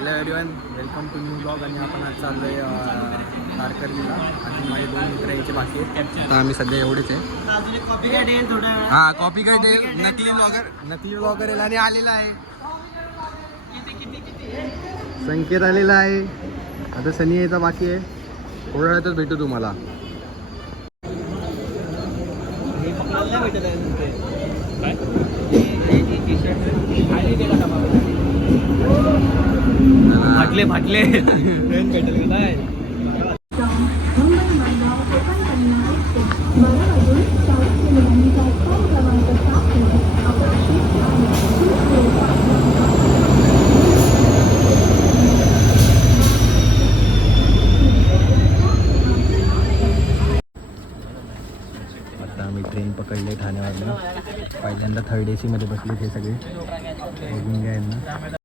Hello everyone, welcome to new blog. आणि आपण आज चाललो आहे तारकर्लीला. अजून माझे 2 मित्र यायचे बाकी आहेत. आता आम्ही सध्या एवढेच आहे. हां, कॉपी काय देईल. नकली ब्लॉगर याला आणि आलेला आहे. संकेत आलेला आहे. आता सनी यायचा बाकी आहे. थोड्या वेळातच भेटू तुम्हाला. फाटले ट्रेन भेटेल काय. आता आम्ही ट्रेन पकडले ठाण्यावरनं. पहिल्यांदा 3rd AC मध्ये बसले हे सगळे बघून घ्या यांना.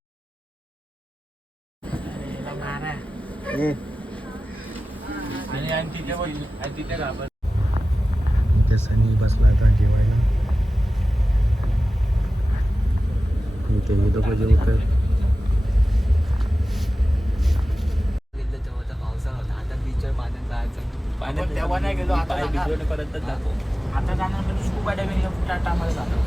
इथे सनी बसला आता जेवायला. इथे हे दोघं जेवतात. पावसाळा होता, आता बीचवर पाण्यात जायचं. तेव्हा नाही गेलो, आता परत जातो. आता जाणार म्हणजे स्कूबा डायव्हिंगला टाटा मध्ये जातो.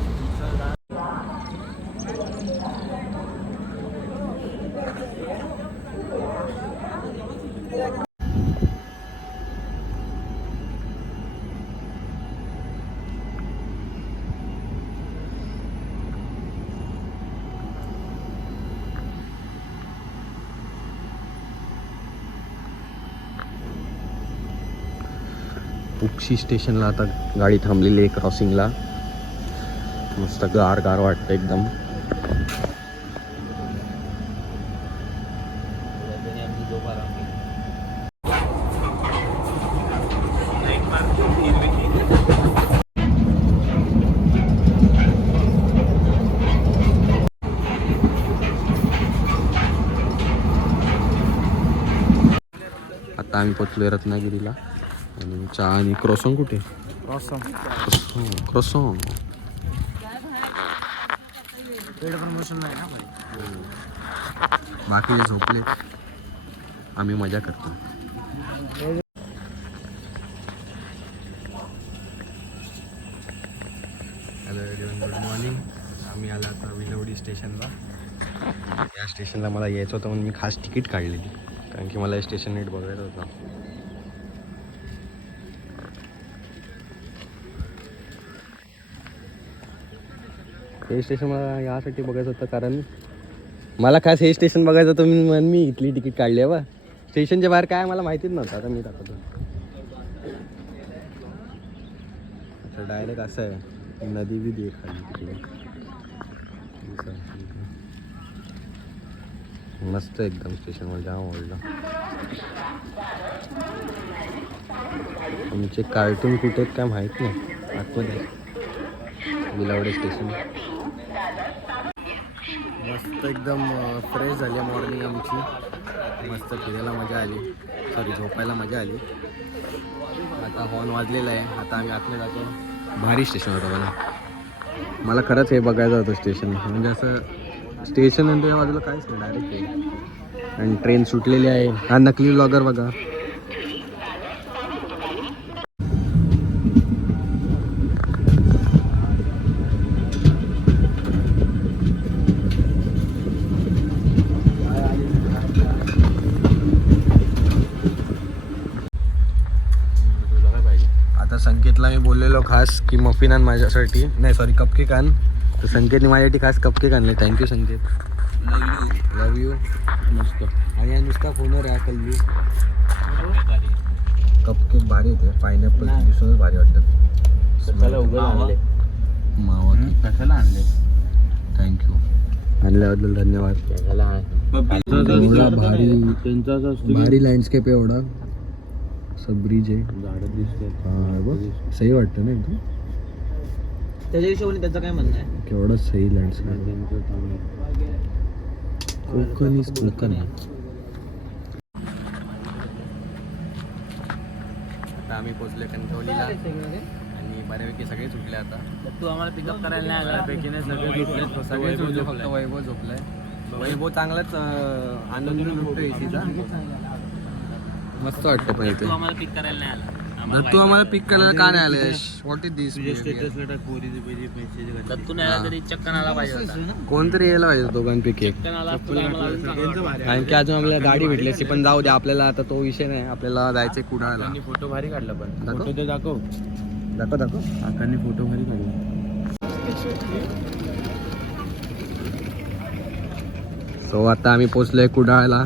उक्षी स्टेशनला आता गाडी थांबलेली आहे क्रॉसिंगला. मस्त गार गार वाटतं एकदम. आता आम्ही पोचलोय रत्नागिरीला. आणि चहा आणि क्रॉसॉन कुठे. क्रॉसॉन बाकी झोपले, आम्ही मजा करतो. Hello everyone, good morning. आम्ही आला आता विलवडी स्टेशनला. या स्टेशनला मला यायचं होतं म्हणून मी खास तिकीट काढलेली, कारण की मला हे स्टेशन नीट बघायचं होतं. हे स्टेशन मला यासाठी बघायचं होतं, कारण मला खास हे स्टेशन बघायचं होतं म्हणून मी इथली तिकीट काढली आहे. बा स्टेशनच्या बाहेर काय मला माहितीच नव्हतं. आता मी दाखवतो. अच्छा, डायरेक्ट असं आहे, नदी बी दे खाली तिकडे. मस्त एकदम स्टेशन मला जाम आवडलं. आमचे कार्टून कुठे आहेत काय माहीत नाही. आतमध्ये विलावडे स्टेशन. मस्त एकदम फ्रेश झाली मॉर्निंग आमची. मस्त फिरायला मजा आली, सॉरी झोपायला मजा आली. आता हॉर्न वाजलेला आहे. आता आम्ही आतमध्ये जातो. भारी स्टेशन होतं मला खरंच हे बघायचं होतं स्टेशन. म्हणजे असं स्टेशन नंतर या बाजूला काहीच नाही, डायरेक्ट आहे. आणि ट्रेन सुटलेली आहे. हा नकली ब्लॉगर बघा. संकेतला मी बोललेलो खास की मफिन आण माझ्यासाठी, नाही सॉरी कपकेक आण. तर संकेतने माझ्यासाठी खास कपकेक आणले. Thank you Sanket, love you. मस्त. आणि या नुसता फोनवर आहे कल्लू. कपकेक भारी होते. पायनॅपल दिसूनच भारी वाटतं. मावा कशाला आणले. थँक्यू, आणल्याबद्दल धन्यवाद. भारी लँडस्केप आहे एवढा. सब ब्रिज आहे, झाडं दिसतात. हां बघ, सही वाटतं ना एकदम. त्याच्या हिशोबाने त्याचं काय म्हणणं आहे. केवढं सही लँडस्केप. कोकण इज कोकण. आता आम्ही पोचले कणकवलीला आणि बऱ्यापैकी सगळे सुटले. आता तू आम्हाला पिकअप करायला नाही आला पैकी. नाही सगळे झोपले, सगळे फक्त वैभव झोपलाय. वैभव चांगलाच आनंद लुटतो एसीचा. मस्त वाटतं पण इथे. तू आम्हाला पिक करायला नाही आला. दत्तू आम्हाला पिक करायला का नाही आले? व्हॉट इज दिस? दत्तू नाही आला तरी चक्कन आला पाहिजे होता. कोणतरी यायला पाहिजे दोघांपैकी एक. चक्कन आला असता तर आम्हाला अजून चांगलं वाटलं. कारण की अजून आपल्याला गाडी भेटली असती, पण जाऊ दे, आपल्याला आता तो विषय नाही. आपल्याला जायचंय कुडाळला. फोटो भारी काढला पण. दाखव. फोटो तर दाखव. दाखव. काकांनी फोटो भारी काढला. सो आता आम्ही पोचलोय कुडाळला.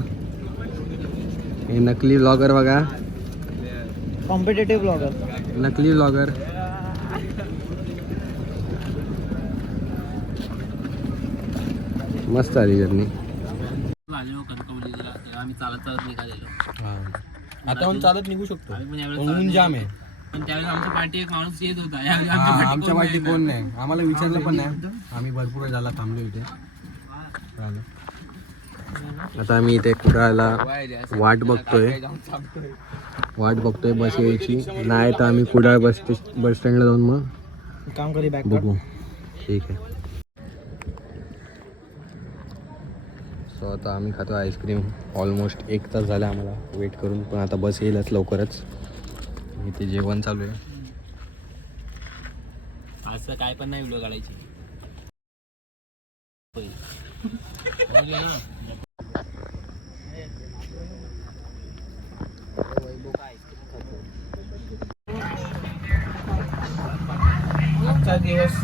हे नकली व्लॉगर बघा, कॉम्पिटेटिव्ह ब्लॉगर. नकली व्लॉगर. मस्त आली जर्नी. आलेलो कणकवलीला तेव्हा आम्ही चालत निघालेलो. आता आपण चालत निघू शकतो. आम्ही पण यावेळेस ऊन जाम आहे. पण त्यावेळेस आमच्या पाठी एक माणूस येत होता. यावेळी आमच्या पाठी कोण नाही. आम्हाला विचारलं पण नाही. आम्ही भरपूर वेळ झाला थांबलो इथे. आता आम्ही इथे कुडाळला वाट बघतोय बस यायची. नाही तर आम्ही कुडाळ बस स्टँडला जाऊन मग काम करी बॅक बघू. ठीक आहे. सो आता आम्ही खातो आईस्क्रीम. ऑलमोस्ट 1 तास झाला आम्हाला वेट करून, पण आता बस येईलच लवकरच. इथे जेवण चालू आहे. असं काय पण नाही व्हिडिओ काढायची. आजचा दिवस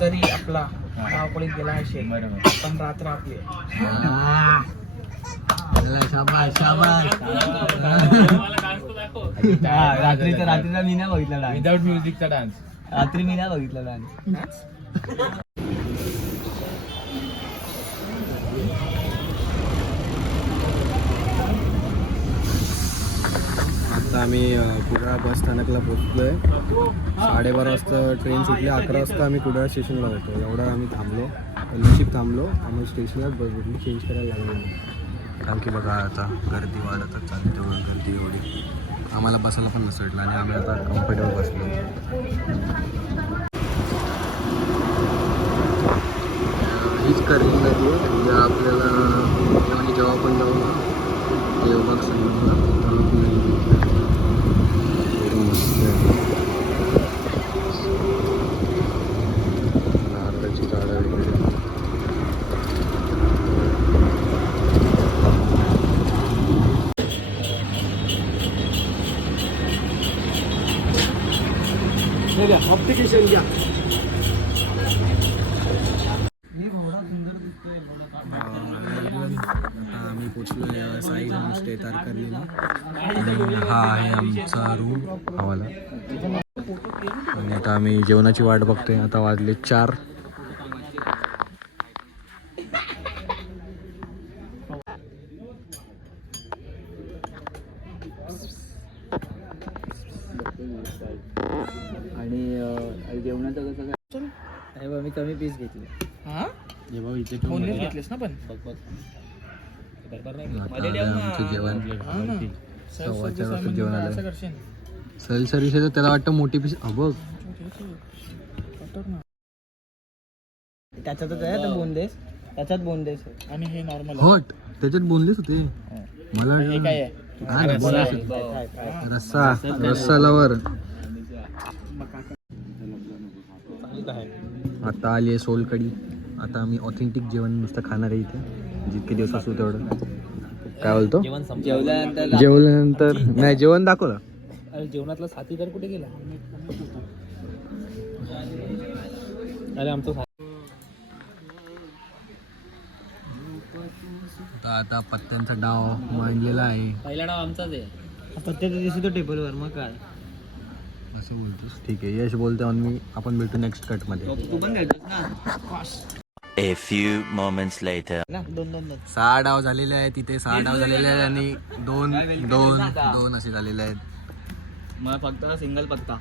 तरी आपला धावपळीत गेला आहे, पण रात्र आपली. रात्रीचा मी नाही बघितला डान्स. Without म्युझिकचा dance. रात्री मी नाही बघितला डान्स. आता आम्ही कुडाळ बस स्थानकला पोचलोय. 12:30 वाजता ट्रेन सुटली. 11 वाजता आम्ही कुडाळ स्टेशनला होतो. एवढा आम्ही थांबलो, नशीब थांबलो. आम्हाला स्टेशनलाच बस भेटली. चेंज करायला लागलो कारण की बघा आता गर्दी वाढतच चालली. तेवढं गर्दी एवढी आम्हाला बसायला पण नसलं आणि आम्ही आता कम्फर्टेबल बसलो. हीच करली नदी आहे आपल्याला आणि जेव्हा पण जाऊ ना देवबाग संगमला मस्त नारळाची झाडं वगैरे. अप्लिकेशन घ्या. आम्ही पोचलो साई होमस्टे तारकर्लीला. हा आहे आमचा रूम हवाला. आणि आता आम्ही जेवणाची वाट बघतोय. आता वाजले 4. आणि जेवणाचं कसं काय मी कमी पीस घेतले. घेतलेस ना पण आमचं जेवण 4:15 वाजता जेवण आलं. सेल सर्व्हिस त्याला वाटतं मोठी पीस. बघ त्याच्यातच आहे तर बोनलेस. त्याच्यात बोनलेस आहे आणि हे नॉर्मल. हट त्याच्यात बोललेच होते मला. काय आहे? रस्सा लवर. आता आली आहे सोलकढी. आता आम्ही ऑथेंटिक जेवण नुसतं खाणार आहे इथे जितके दिवस असू तेवढं. काय बोलतो? जेवल्यानंतर नाही जेवण दाखवलं. अरे जेवणातला साथीदार कुठे गेला? अरे आमचा आता पत्त्यांचा डाव मांडलेला आहे. पहिला डाव आमचाच आहे. पत्त्याचं दिसतो टेबलवर. मग काय असं बोलतोस? ठीक आहे. यश बोलते आणि मी आपण भेटू नेक्स्ट कट मध्ये. तू पण घेतोस ना. A few moments later. 6 डाव झालेले आहेत तिथे. 6 डाव झालेले आहेत आणि 2 असे झालेले आहेत. मला फक्त सिंगल पत्ता.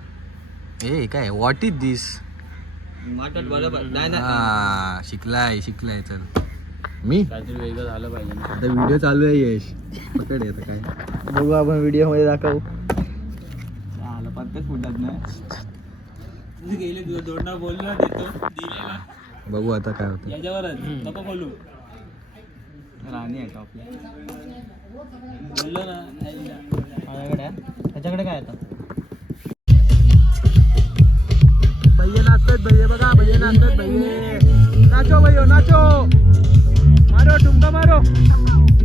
ए काय व्हॉट इज दिस? वाटत बरोबर नाही शिकलाय चल. मी काहीतरी वेगळं झालं पाहिजे. आता व्हिडिओ चालू आहे यश. पकड येतं काय बघू आपण व्हिडिओ मध्ये दाखवू. पत्ताच फुटत नाही. दोन डाव बोललो देतो दिलेला बघू आता काय होतं. याच्यावरच नको बोलू. राणी आहे टॉपला. बोललो ना माझ्याकडे त्याच्याकडे काय आता भैया नाचतात भैया बघा भैया नाचतात भैया नाचो भैया नाचो मारो ठुमका मारो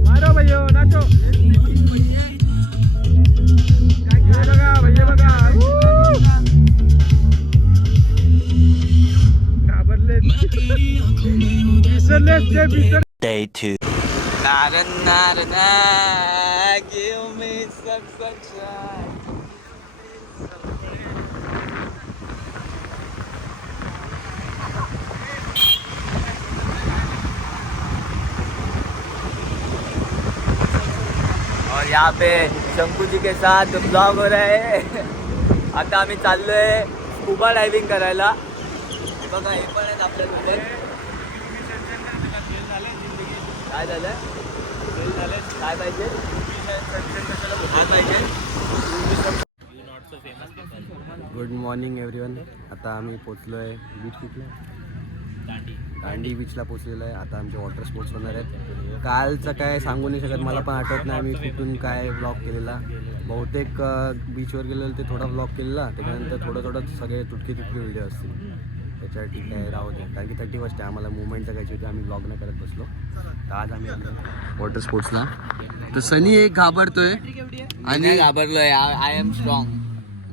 मारो भैया नाचो बघा भैया बघा घाबरले विसरले ते विसर Day 2. give me some sunshine. और यहाँ पे शंकू जी के साथ ब्लॉग हो रहे हैं. आता आम्ही चाललोय स्कूबा डायव्हिंग करायला. हे बघा हे पण आहेत आपल्यासोबत. काय झालं काय पाहिजे काय पाहिजे. Good morning everyone. आता आम्ही पोचलो आहे बीच कुठला दांडी बीचला पोचलेलो आहे. आता आमचे वॉटर स्पोर्ट्स होणार आहेत. कालचं काय सांगू नाही शकत मला पण आठवत नाही आम्ही कुठून काय ब्लॉग केलेला. बहुतेक बीचवर गेलेलो ते थोडा ब्लॉग केलेला त्याच्यानंतर थोडं सगळे तुटके व्हिडिओ असतील त्याच्यासाठी काय राहू दे कारण की 31 आहे आम्हाला मुवमेंट जगायची होती. आम्ही ब्लॉग नाही करत बसलो तर आज आम्ही आलो वॉटर स्पोर्ट्सला. तर सनी एक घाबरतोय आणि घाबरलोय. I am strong.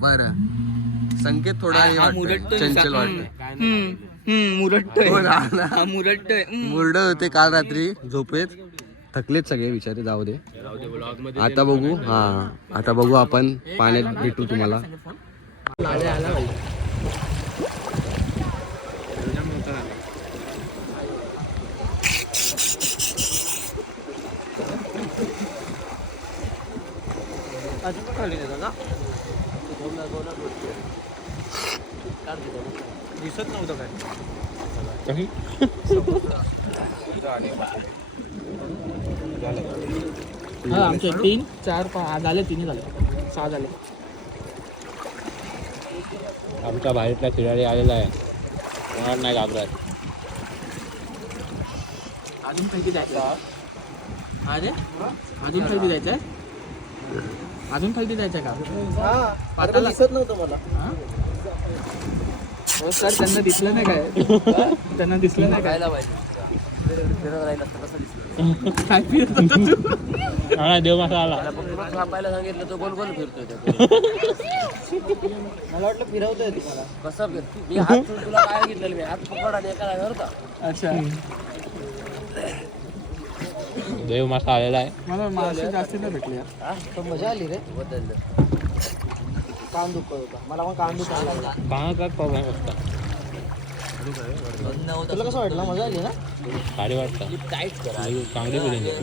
बरं संकेत थोडा हे वाटतोय, चंचल वाटतं. मुरड होते काल रात्री झोपेत थकलेत सगळे विचारे. जाऊ दे आता बघू. हा आता बघू आपण पाण्यात भेटू तुम्हाला. दिसत नव्हतं काय आमचे 3 4 5 झाले 3 झाले 6 झाले. आमच्या बाहेरला खेळाडी आलेला आहे कोणाला नाही घाबरत. अजून पैकी जायचं अरे अजून पैकी जायचं आहे. अजून खाली जायचं का पाटाला दिसत नव्हतं मला. हो सर त्यांना दिसलं नाही काय त्यांना दिसलं नाही काय काय फिरत होता तू. देव मासा आला थांबायला सांगितलं तो गोल गोल फिरतोय. मला वाटलं फिरवतोय तुम्हाला कसं फिरतो. मी हात तुला काय घेतलेलं मी हात पकड आणि एका जागेवर होता. अच्छा देव मासा आलेला आहे. मला मासे जास्त नाही भेटले पण मजा आली रे. बदललं कान दुखत होता मला पण कान दुखत लागला. काय प्रॉब्लेम असता तुला कसं वाटलं मजा आली ना. भारी वाटतं चांगली बिलिंग आहे.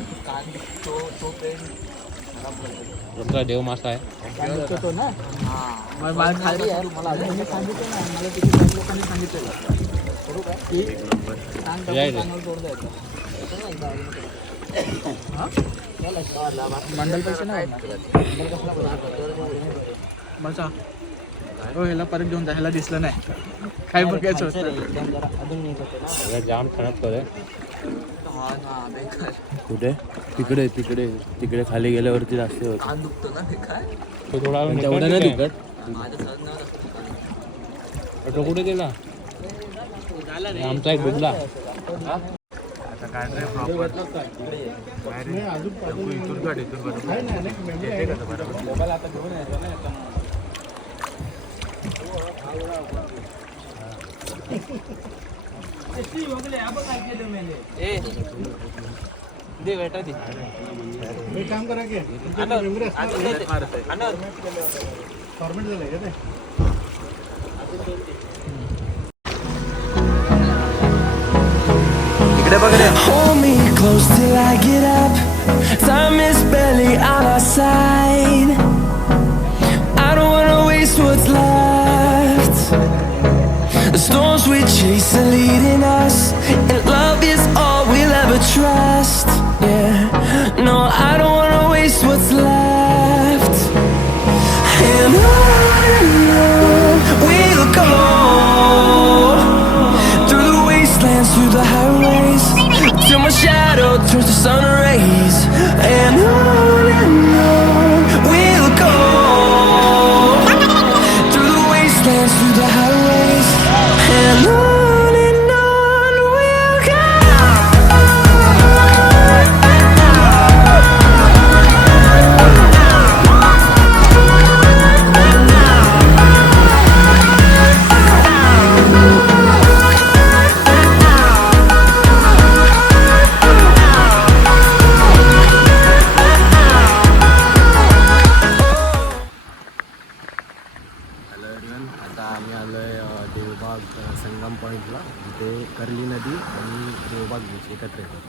देव मासा आहे तो ना मला सांगितलं ना मला किती लोकांनी सांगितलेलं की मंडल पैसे नाही बसा. हो ह्याला परत घेऊन जा. ह्याला दिसलं नाही काय बघायचं होतं. जाम खराब करे कुठे तिकडे तिकडे तिकडे खाली गेल्यावरती जास्त होत. कान दुखतो ना बेकार. तो थोडा तेवढं नाही दुखत. तो कुठे गेला आमचा एक डुबला. आता काय रे प्रॉपर इथून काढ इथून बरोबर आता घेऊन यायचं ना. दे बेटा दे काम करा की फॉर्मेट झालंय का ते. Hold me close till I get up. Time is barely on our side. I don't wanna waste what's left. The storms we chase are leading us, and love is all we'll ever trust. Yeah, no, I don't wanna waste what's left. And on we'll go, through the wastelands, through the highways, till my shadow turns to sun rays. Devbag beach एकत्र येतात.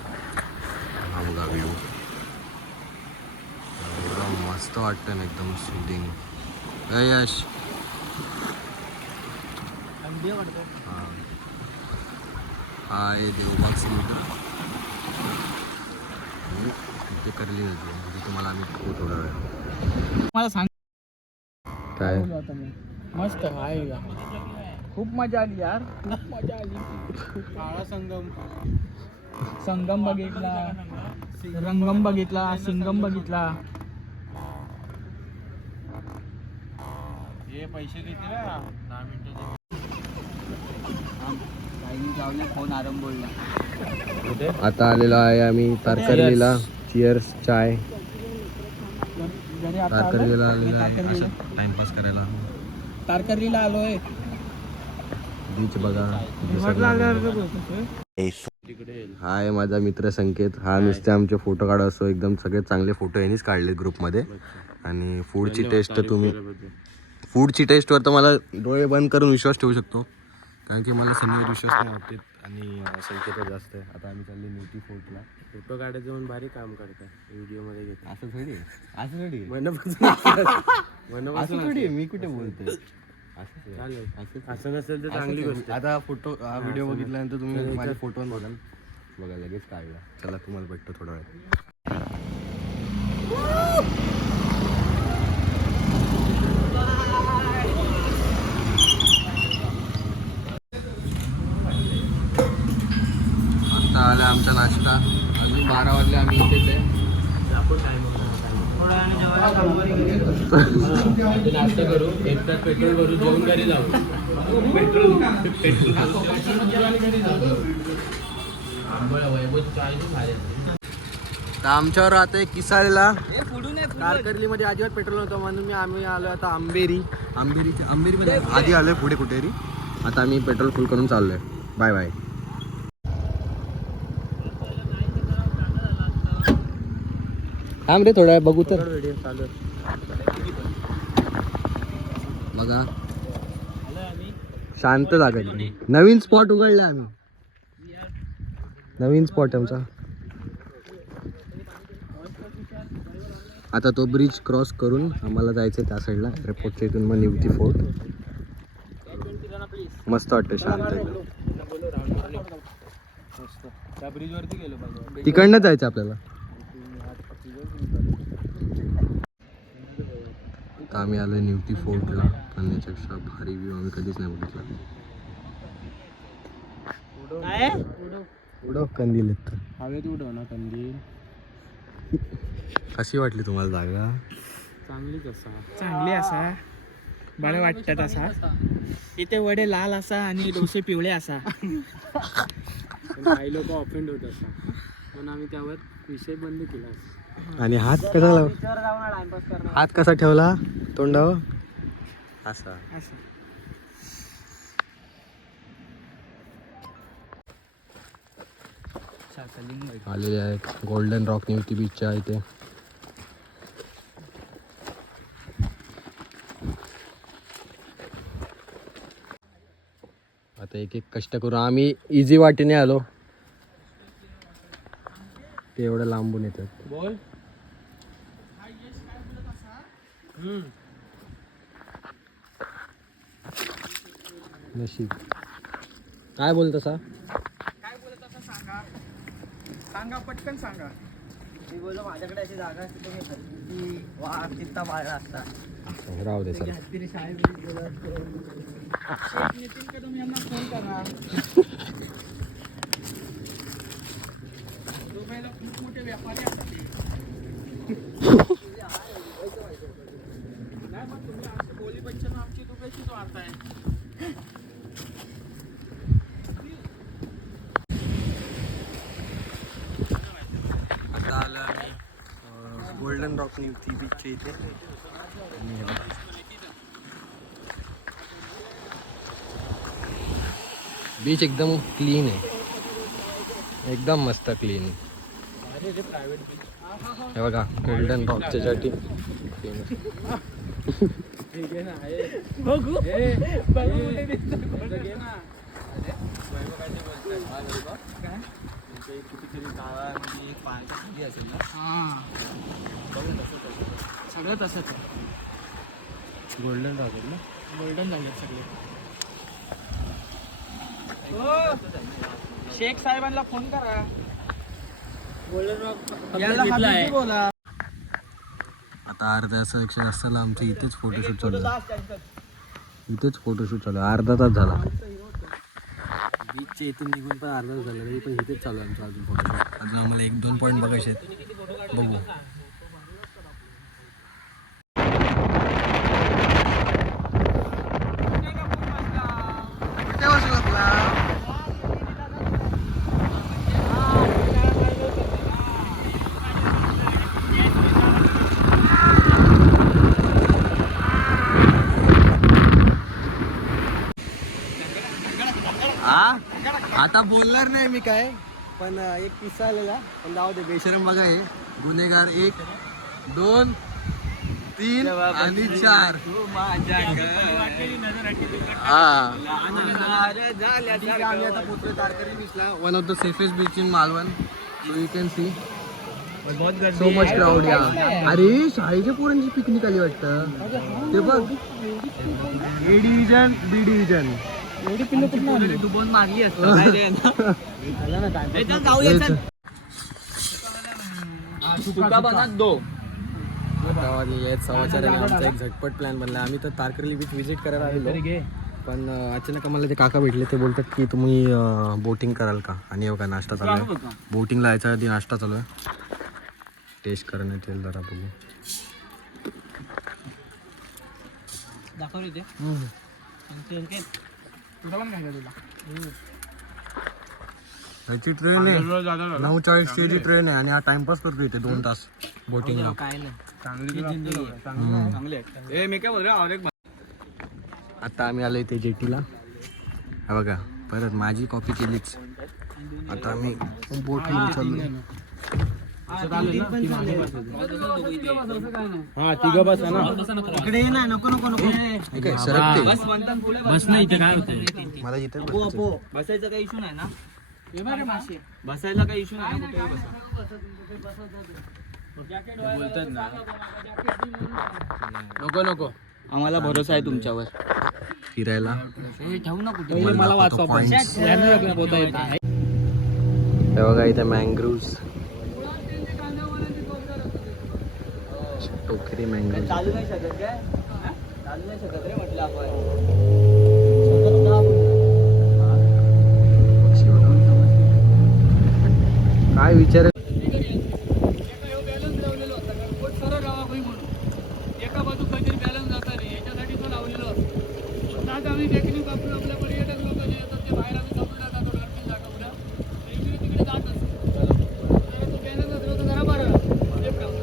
हा बघा view एकदम मस्त वाटतं ना, एकदम soothing. यश हां हा आहे देवबाग समुद्र. ते करली नदी म्हणजे तुम्हाला आम्ही खूप थोडा वेळ मला सांग काय मस्त आहे. खूप मजा आली यार, खूप मजा आली. काळा संगम बघितला, रंगम बघितला, सिंगम बघितला. हे पैसे किती 10 मिनिटं फोन आरंभ बोलला. कुठे आता आलेलो आहे आम्ही तारकर्लीला. चिअर्स चाय. तारकर्लीला आलेलो आहे असं टाइमपास करायला. तारकर्लीला आलोय. बीच बघा. हा आहे माझा मित्र संकेत. हा नुसते आमचे फोटो काढ असो, एकदम सगळे चांगले फोटो यांनीच काढले ग्रुपमध्ये. आणि फूडची टेस्ट तर तुम्ही फूडची टेस्टवर तर मला डोळे बंद करून विश्वास ठेवू शकतो, कारण की मला सनीवर विश्वास नाही वाटते आणि संकेत जास्त आहे. आता आम्ही चालले न्यूटी फोर्टला. फोटो काढायचं म्हणून भारी काम करतात, व्हिडिओमध्ये घेतात. असं थोडी असं थोडी मनापासून असं थोडी मी कुठे बोलते. चालेल, असं नसेल तर चांगली गोष्ट. आता फोटो व्हिडिओ बघितल्यानंतर तुम्ही माझे फोटो बघाल. बघा लगेच काढला. चला तुम्हाला भेटतो थोडा वेळ. आता आला आमचा नाश्ता. अजून 12 वाजले आम्ही इथेच आहे. नाश्ता करू, एक तास पेट्रोल करू, जेवून घरी जाऊ. पेट्रोल घरी जाऊ. आंबळ वैभव चाय नाही. तर आमच्यावर आता एक किस्सा आलेला. तारकर्लीमध्ये अजिबात पेट्रोल नव्हतं म्हणून आम्ही आलो आता आंबेरीमध्ये आधी आलोय पुढे कुठेतरी. आता आम्ही पेट्रोल फुल करून चाललोय. Bye bye. थांब रे थोडा बघू तर. व्हिडिओ चालू बघा शांत जागा. नवीन स्पॉट उघडला आम्ही. नवीन स्पॉट आमचा. आता तो ब्रिज क्रॉस करून आम्हाला जायचं त्या साईडला एअरपोर्टच्या इथून. मग निवती फोर्ट मस्त वाटतं, शांत एकदम. त्या ब्रिजवरती गेलो पाहिजे. तिकडनं जायचं आपल्याला. आता आम्ही आलोय निवती फोर्टला. पण याच्यापेक्षा भारी व्ह्यू आम्ही कधीच नाही बघितला. उडव कंदील येत. हवेत उडव ना कंदील. कशी वाटली तुम्हाला जागा? चांगली असा मला वाटतं तसा. इथे वडे लाल असा आणि डोसे पिवळे असा. काही लोक ऑफेंड होत असतात, पण आम्ही त्यावर विषय बंद केला. आणि हात कसा ठेवला तोंडावर असा. आलेले आहेत गोल्डन रॉक निवती बीचच्या इथे. आता एक एक कष्ट करून आम्ही इझी वाटेने आलो. ते एवढं लांबून येतात. बोल. नशीब काय बोलत असा? सांगा पटकन सांगा. मी बोललो माझ्याकडे अशी जागा असते तर मी खरेदी वा चित्ता पाळला असता. राहू दे सर. नितीन कदम यांना फोन करा. दुबईला खूप मोठे व्यापारी असतात. नाही पण तुम्ही आमची बोली बच्चन आमची दुबईचीच वार्ता आहे. आता आलं आम्ही गोल्डन रॉक निवती बीचच्या इथे. बीच एकदम क्लीन आहे, एकदम मस्त क्लीन. हे बघा गोल्डन रॉकच्या साठी ते कितीतरी काळा म्हणजे एक पाण्याच्या खाली असेल ना. हां बघा तसंच सगळं तसंच आहे. गोल्डन राहतात ना. गोल्डन झाले सगळे. शेख साहेबांना फोन करा. याला हाती बोला. आता अर्ध्या असं एक असताना आमचं इथेच फोटोशूट चालू आहे. इथेच फोटोशूट चालू आहे. अर्धा तास झाला. बीचच्या इथून निघून पण अर्धा तास झाला तरी पण इथेच चालू आहे आमचं अजून फोटोशूट. अजून आम्हाला 1-2 पॉईंट बघायचे आहेत. बघू. आता बोलणार नाही मी काय, पण एक किस्सा आलेला, पण जाऊ दे. बेशरम बघा हे गुन्हेगार 1, 2, 3 आणि 4. आम्ही आता पोहोचलो तारकर्ली बीचला. One of the safest beach in Malvan. So you can see so much crowd. या अरे शाळेच्या पोरांची पिकनिक आली वाटतं. ते बघ, ए डिव्हिजन, बी डिव्हिजन. एवढी पिल्लं कुठं डुबोन मारली असतं. बघा 2 समाचाराने आमचा एक झटपट प्लॅन बनला. आम्ही तर तारकर्ली बीच व्हिजिट करायला आलेलो, पण अचानक आम्हाला ते काका भेटले. ते बोलतात की तुम्ही बोटिंग कराल का. आणि बघा नाश्ता चालू आहे. बोटिंगला यायच्या आधी नाश्ता चालू आहे. टेस्ट करण्यात येईल जरा. बघू. दाखव रे. तुला पण काय तुला ह्याची ट्रेन आहे 9:40 ची ट्रेन आहे. आणि हा टाइमपास करतो इथे 2 तास बोटिंगला. काय नाही. चांगले. मी काय बोलतो आता आम्ही आलो इथे जेटीला. हा बघा, परत माझी कॉपी केलीच. आता आम्ही बोटिंग चाललो. हा तिघं बस आहे ना. इकडे ना. नको नको नको. सरकते बस नाही इथे काय होते. मला इथे बसायचा काही इशू नाही ना. येणार रे मासे. बसायला काही इशू नाही. कुठेही बोलतात ना नको नको. आम्हाला भरोसा आहे तुमच्यावर. फिरायला ठेवू ना कुठे. पहिले मला वाचवा. हे बघा इथे मँग्रोव्स, टोकरी मँग्रोव्स. चालू नाही शकत काय. चालू नाही शकत रे म्हटलं आपण. काय विचार. एका बाजू काहीतरी बॅलन्स जाता रे. याच्यासाठी तो लावलेलो असतो. आज आम्ही टेक्निक वापरून आपल्या पर्यटक लोक जे येतात ते बाहेर आम्ही कपडे जातो. डॉल्फिन जागा पुढे इकडे तिकडे जात असतो. तो बॅलन्स असलो तर जरा बरं सेफ राहतो.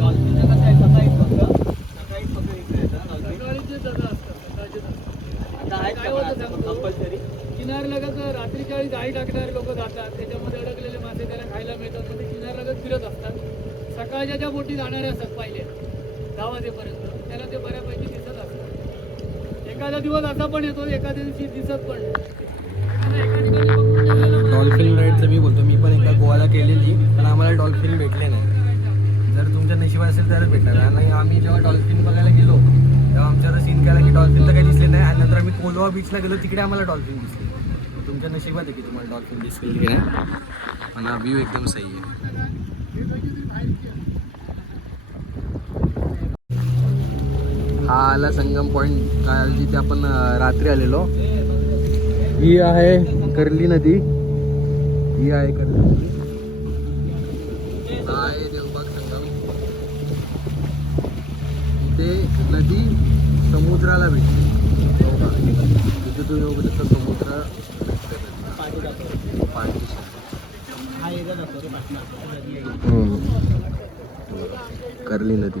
डॉल्फिनचं कसं आहे, सकाळीच फक्त इकडे येतं ना डॉल्फिन. सकाळीचे जागा असतात. सकाळचे आता आहेत काय होतं सांगतो. कंपल्सरी. किनार लगत रात्रीच्या वेळी जाळी टाकणारे लोक जातात. त्याच्यामध्ये अडकलेले मासे त्याला खायला मिळतात. मग ते किनार लगत फिरत असतात. सकाळच्या ज्या बोटी जाणाऱ्या असतात पहिले 10 वाजेपर्यंत, त्याला ते बऱ्यापैकी दिसत असतात. एखादा दिवस असा पण येतो, एखाद्या दिवशी दिसत पण नाही. एका ठिकाणी बघून ठेवलेलं डॉल्फिन राईडचं मी बोलतो. मी पण एकदा गोवाला केलेली, पण आम्हाला डॉल्फिन भेटले नाही. जर तुमच्या नशिबात असेल तरच भेटणार. आणि आम्ही जेव्हा डॉल्फिन बघायला गेलो तेव्हा आमच्यावर सीन केला की डॉल्फिन तर काही दिसले नाही. आणि नंतर आम्ही कोलवा बीचला गेलो, तिकडे आम्हाला डॉल्फिन दिसले. तुमच्या नशिबात आहे की तुम्हाला डॉल्फिन दिसले की नाही. पण हा व्ह्यू एकदम सही आहे. हा आला संगम पॉईंट, काय जिथे आपण रात्री आलेलो. ही आहे कर्ली नदी. ही आहे कर्ली नदी. हा आहे देवबाग संगम. इथे नदी समुद्राला भेटते. तिथे तुम्ही बघू शकता समुद्र पाठीशी. कर्ली नदी.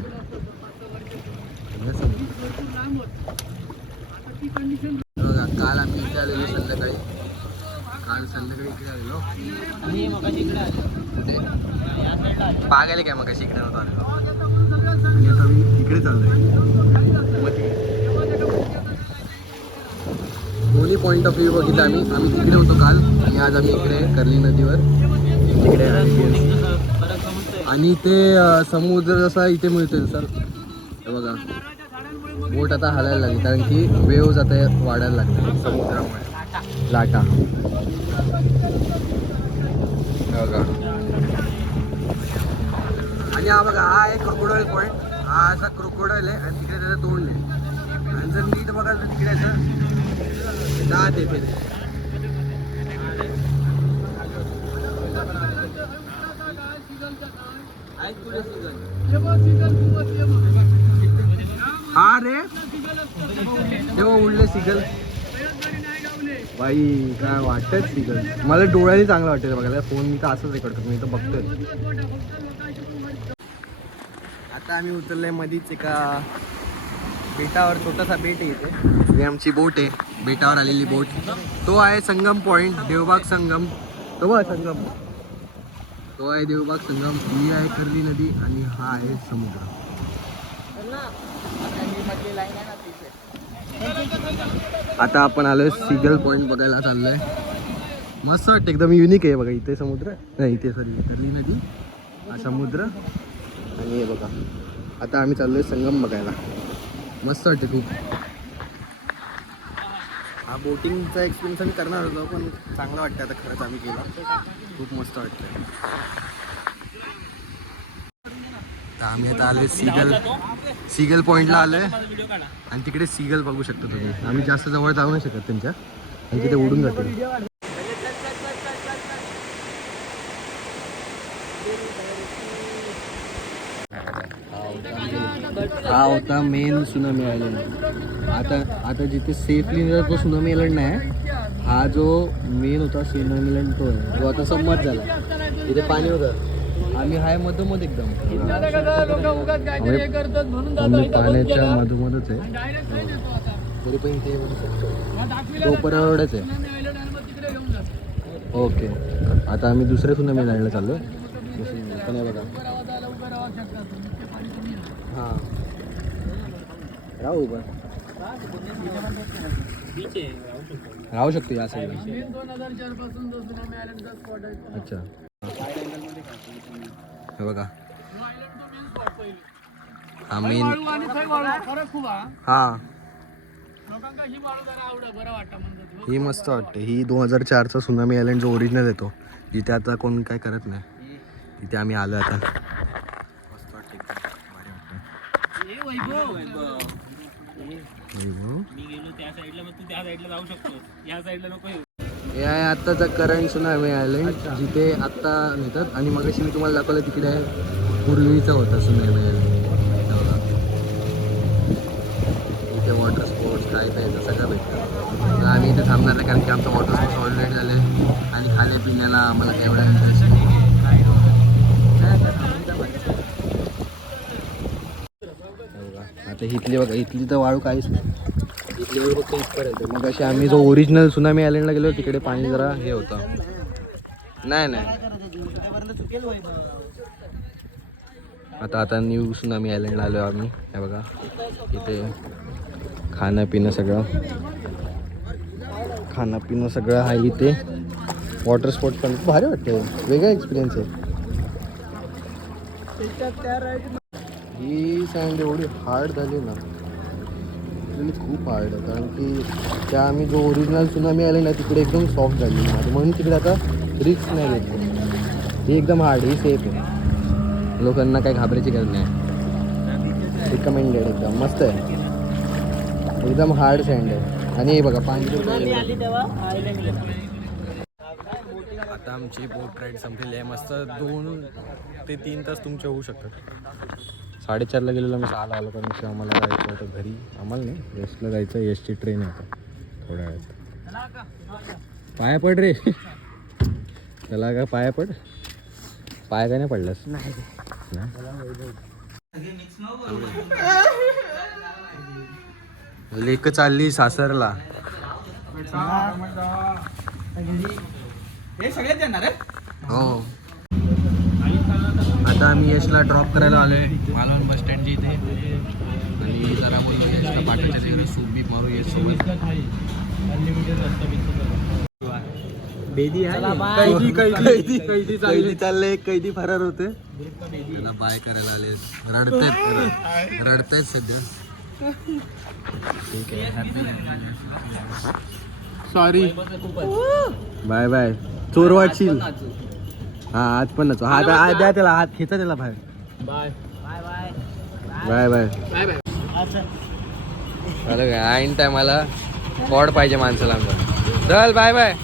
बघा, काल आम्ही इथे आलेलो संध्याकाळी. इकडे आलेलो. पागायला काय मग कशी इकडे नव्हतं आलेलो. आणि आता मी इकडे चाललोय. दोन्ही पॉईंट ऑफ व्ह्यू बघितलं आम्ही तिकडे होतो काल आणि आज आम्ही इकडे कर्ली नदीवर तिकडे आणि ते समुद्र जसा इथे मिळतोय सर हे बघा बोट आता हलायला लागली कारण की वेव्ज आता वाढायला लागले समुद्रामुळे लाटा हे बघा आणि हा बघा हा आहे क्रोकोडाईल पॉईंट हा असा क्रोकोडाईल आहे आणि तिकडे त्याचं तोंड आहे आणि जर नीट बघाल तर तिकडे असं दात येते हा रे तेव्हा उडले सिगल बाई काय वाटत सिगल मला डोळ्याने चांगलं वाटतं बघायला फोन मी तर असंच रेकॉर्ड करतो मी तर बघतोय आता आम्ही उतरलोय मधीच एका बेटावर छोटासा बेट आहे इथे ही आमची बोट आहे बेटावर आलेली बोट तो आहे संगम पॉईंट देवबाग संगम तो बघ संगम तो आहे देवबाग संगम ही आहे कर्ली नदी आणि हा आहे समुद्र आता आपण आलोय सिगल पॉईंट बघायला चाललोय मस्त वाटतं एकदम युनिक आहे बघा इथे समुद्र नाही इथे सॉरी कर्ली नदी हा समुद्र आणि हे बघा आता आम्ही चाललोय संगम बघायला मस्त वाटते खूप हा बोटिंगचा एक्सपिरियन्स आम्ही करणार होतो पण चांगला वाटतं आता खरंच आम्ही केला खूप मस्त वाटतं तर आम्ही आता आलोय सिगल पॉईंटला आलोय आणि तिकडे सिगल बघू शकतो तुम्ही आम्ही जास्त जवळ जाऊ नाही शकत त्यांच्या आणि तिथे उडून जाते हा होता मेन सुनामी आयलंड आता जिथे सेफली तो सुनामी आयलंड नाही हा जो मेन होता सुनामी आयलंड तो आहे तो आता संमत झाला तिथे पाणी होतं आम्ही हाय मधोमध एकदम आम्ही पाण्याच्या मधोमधच आहे तरी पण इथे तो परवडच आहे ओके आता आम्ही दुसऱ्या सुनामी आयलंडला चाललो पण हे बघा हां राहू पण राहू शकतो या साईडला 2004 पासून अच्छा हे बघा हा मेन हा ही मस्त वाटते ही 2004चा सुनामी आयलंड जो ओरिजिनल येतो जिथे आता कोण काय करत नाही तिथे आम्ही आलो आता मस्त वाटते हे आहे आत्ताचा करंट सुनामी आयलंड जिथे आत्ता नेतात आणि मगाशी मी तुम्हाला दाखवलं तिकडे आहे पूर्वीचा होता सुनामी आयलंड इथे वॉटर स्पोर्ट्स काय प्यायचं सगळं भेटतं तर आम्ही इथे थांबणार नाही कारण की आमचं वॉटर स्पोर्ट्स ऑलरेडी झाले आणि खाण्यापिण्याला आम्हाला काय एवढा इंटरेस्ट नाही आता इथली बघा इथली तर वाळू काहीच नाही इथली वाळू फक्त इथपर्यंत मग अशी आम्ही जो ओरिजिनल सुनामी आयलंडला गेलो तिकडे पाणी जरा हे होतं नाही आता न्यू सुनामी आयलंडला आलो आम्ही हे बघा इथे खाणं पिणं सगळं आहे इथे वॉटर स्पोर्ट्स पण भारी वाटतं वेगळा एक्सपिरियन्स आहे ही सँड एवढी हार्ड झाली ना खूप हार्ड आहे कारण की त्या आम्ही जो ओरिजिनल सुनामी आले ना तिकडे एकदम सॉफ्ट झाली म्हणून तिकडे आता रिस्क नाही घेतली ही एकदम हार्ड ही सेफ आहे लोकांना काही घाबरायची गरज नाही रिकमेंडेड एकदम मस्त आहे एकदम हार्ड सँड आहे आणि हे बघा पाणी आता आमची बोट राईड संपलेली आहे मस्त 2 ते 3 तास तुमचे होऊ शकतात 4:30ला गेलेलो मी 6ला आलो कारण की आम्हाला जायचं होतं घरी आम्हाला नाही यशला जायचं यशची ट्रेन आहे आता थोड्या वेळात पाया पड रे त्याला का पाया पड पाया काय नाही पडलास नाही लेक चालली सासरला हो आता आम्ही यशला ड्रॉप करायला आलोय मालवण बस स्टँडच्या इथे आणि जरा बोललो यशला पाठवायच्या तिकडे सूप बीप मारू यश सोबत. कैदी चालले कैदी फरार होते त्याला बाय करायला आले रडतायत सध्या. ठीक आहे सॉरी बाय बाय चोर वाटशील. हा आज पण नसो हात द्या त्याला हात खेचा त्याला बाहेर. Bye bye bye bye bye. काय ऐन टायमाला कॉड पाहिजे माणसाला आमचं. चल बाय बाय.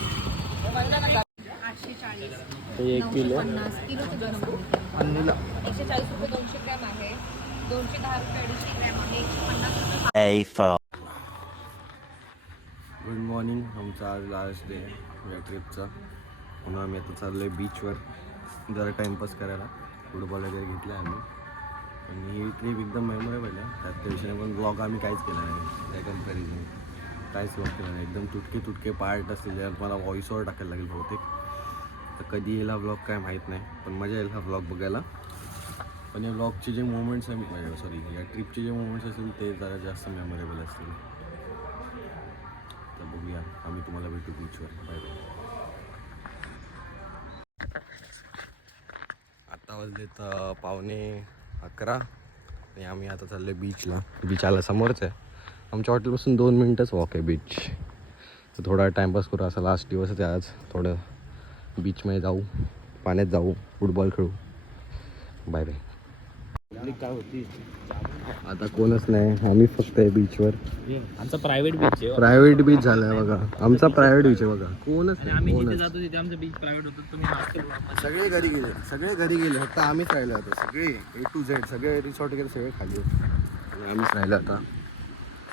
1 किलो 50 किलो तुझ्या नंबर 140 रुपये 200 ग्रॅम आहे. 210 रुपये 250 ग्रॅम आहे. 150 रुपये A4. Good morning. आमचा आज लास्ट डे या ट्रिपचा म्हणून आम्ही आता चाललो आहे बीचवर जरा टाईमपास करायला. फुटबॉल वगैरे घेतला आहे आम्ही आणि ही ट्रिप एकदम मेमोरेबल आहे. त्यात त्या विषयाने पण ब्लॉग आम्ही काहीच केला नाही त्या कम्पॅरिझन काहीच ब्लॉग केला नाही. एकदम तुटके पार्ट असतील ज्यात मला व्हॉइसवर टाकायला लागेल बहुतेक. तर कधी येईल ब्लॉग काय माहीत नाही पण मजा येईल हा ब्लॉग बघायला. पण या ब्लॉगचे जे मोमेंट्स आहे सॉरी या ट्रिपचे जे मोमेंट्स असतील ते जरा जास्त मेमोरेबल असतील. तर बघूया आम्ही तुम्हाला भेटू बीचवर. Bye bye. आता वाजलेत 11:15 आणि आम्ही आता चाललो आहे बीचला. बीच आला समोरच आहे आमच्या हॉटेलपासून 2 मिनटंच वॉक आहे बीच. तर थोडा टाईमपास करू. असा लास्ट दिवस आहे आज. थोडं बीचमध्ये जाऊ पाण्यात जाऊ फुटबॉल खेळू. Bye bye. काय होती आता कोणच नाही आम्ही फक्त आहे बीचवर. आमचा प्रायव्हेट बीच आहे. प्रायव्हेट बीच झालाय बघा आमचा प्रायव्हेट बीच आहे बघा. कोणच नाही आम्ही जिथे कोणच. जातो तिथे आमचं बीच प्रायव्हेट होतं. तुम्ही सगळे घरी गेले फक्त आम्हीच राहिलो आता. सगळे A to Z सगळे रिसॉर्ट वगैरे सगळे खाली होते आणि आम्हीच राहिलो आता.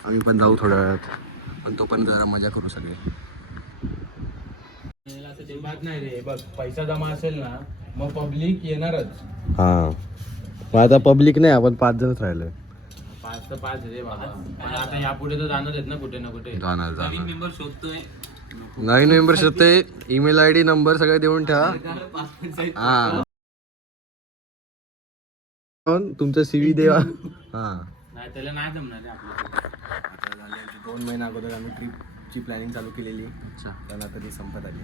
आम्ही पण जाऊ थोड्या वेळात पण तोपर्यंत जरा मजा करू सगळे. बात नाही रे बघ पैसा जमा असेल ना मग पब्लिक येणारच. हां मग आता पब्लिक नाही आपण 5 जणच राहिलोय. 5 तर 5 रे बाबा. पण आता यापुढे तर जाणार आहेत ना कुठे ना कुठे. जाणार मेंबर शोधतोय. नवीन मेंबर शोधते. ईमेल ID नंबर सगळे देऊन ठेवा. हां तुमचं CV देवा. हां नाही त्याला नाही जमणार रे आपल्याला. आता झाले 2 महिन्या अगोदर आम्ही ट्रिपची प्लॅनिंग चालू केलेली. अच्छा पण आता ती संपत आली.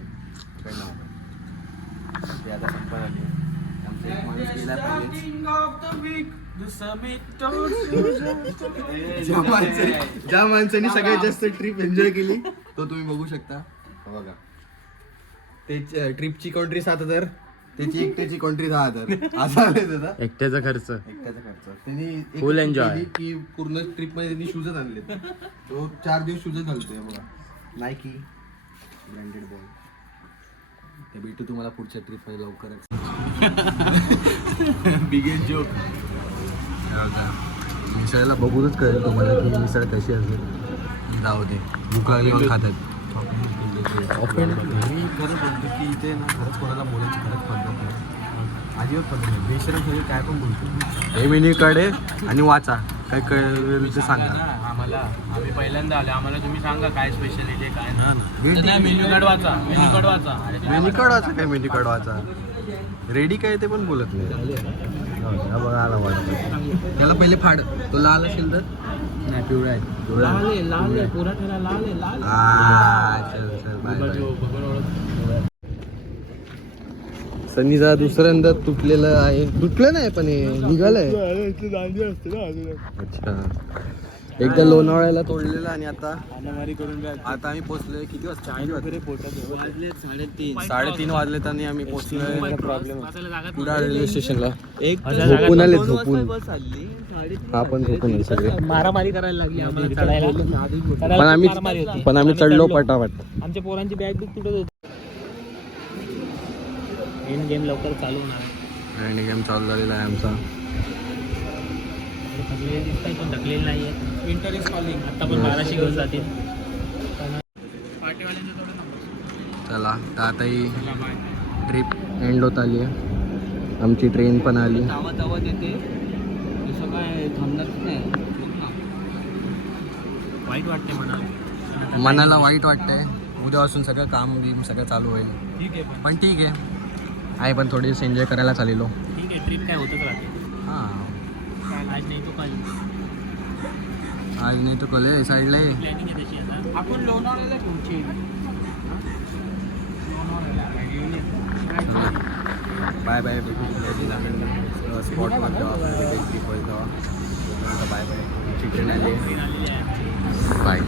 काही नाव ती आता संपत आली. आमचा एक माणूस गेला पाहिजे. ज्या माणसाने सगळ्यात जास्त ट्रिप एन्जॉय केली तो तुम्ही बघू शकता. बघा ते ट्रिपची काउंट्री 7,000 त्याची एकट्याची काउंट्री 10,000 असा आले त्याचा एकट्याचा खर्च. त्यांनी Full enjoy. की पूर्ण ट्रिप मध्ये त्यांनी शूजच आणले. तो 4 दिवस शूजच घालतोय बघा. Nike branded ball. ते भेटू तुम्हाला पुढच्या ट्रिप मध्ये लवकरच. Biggest joke. मिसळला बघूनच कळेल तुम्हाला की मिसळ कशी असेल. जाऊ दे भूक लागली मग खातात. आपण मी खरं बोलतो की इथे ना खरंच कोणाला बोलायची खरंच पद्धत नाही. अजिबात पद्धत नाही. बेशरम सगळे काय पण बोलतो. हे मेन्यू काढे आणि वाचा काय कळेल ते सांगा. आम्हाला आम्ही पहिल्यांदा आले आम्हाला तुम्ही सांगा काय स्पेशलिटी काय ना. मेन्यू कार्ड वाचा. मेन्यू कार्ड वाचा. मेन्यू कार्ड वाचा काय मेन्यू कार्ड वाचा. रेडी काय ते पण बोलत नाही. बघा आला वाटतं त्याला पहिले फाड. तो लाल असेल तर नाही पिवळा आहे. लाल आहे पुराठ्याला लाल आहे लाल. चल चल बाय. सनीचा दुसऱ्यांदा तुटलेलं आहे. तुटलं नाही पण हे निघालंय. अच्छा एकदा लोणावळ्याला तोडलेलं आणि आता आम्ही पोहोचलोय. किती वाजता? 3:30 वाजलेत आणि आम्ही पोहोचलोय कुडा रेल्वे स्टेशनला. झोपून आले झोपून. हा पण झोपून आले सगळे. मारामारी करायला लागली आम्हाला चढायला. पण आम्ही चढलो पटापट. आमच्या पोरांची बॅग बिग तुटत होती. एंड गेम लवकर चालू होणार. एंड गेम चालू झालेला आहे आमचा. थकलेले दिसतात पण थकलेले नाही आहे. Winter is calling. आता पण 1200 घेऊन जातील. चला तर आता ही ट्रिप एंड होत आली आहे. आमची ट्रेन पण आली. धावत येते तसं काय थांबणारच नाही. वाईट वाटते मनाला. मनाला वाईट वाटतंय. उद्यापासून सगळं काम बिम सगळं चालू होईल. ठीक आहे पण ठीक आहे पण थोडी दिवस एन्जॉय करायला चाललो. ठीक ठीक आहे ट्रिप काय होतच राहते हां आज नाही तो काल आज नाही तो कॉलेज साईडला आहे. प्लॅनिंग आहे तशी आता आपण लोणावळ्याला घेऊची बाय बाय स्पॉटवर जेव्हा ट्रिप होईल तेव्हा बाय बाय चिकन आले बाय.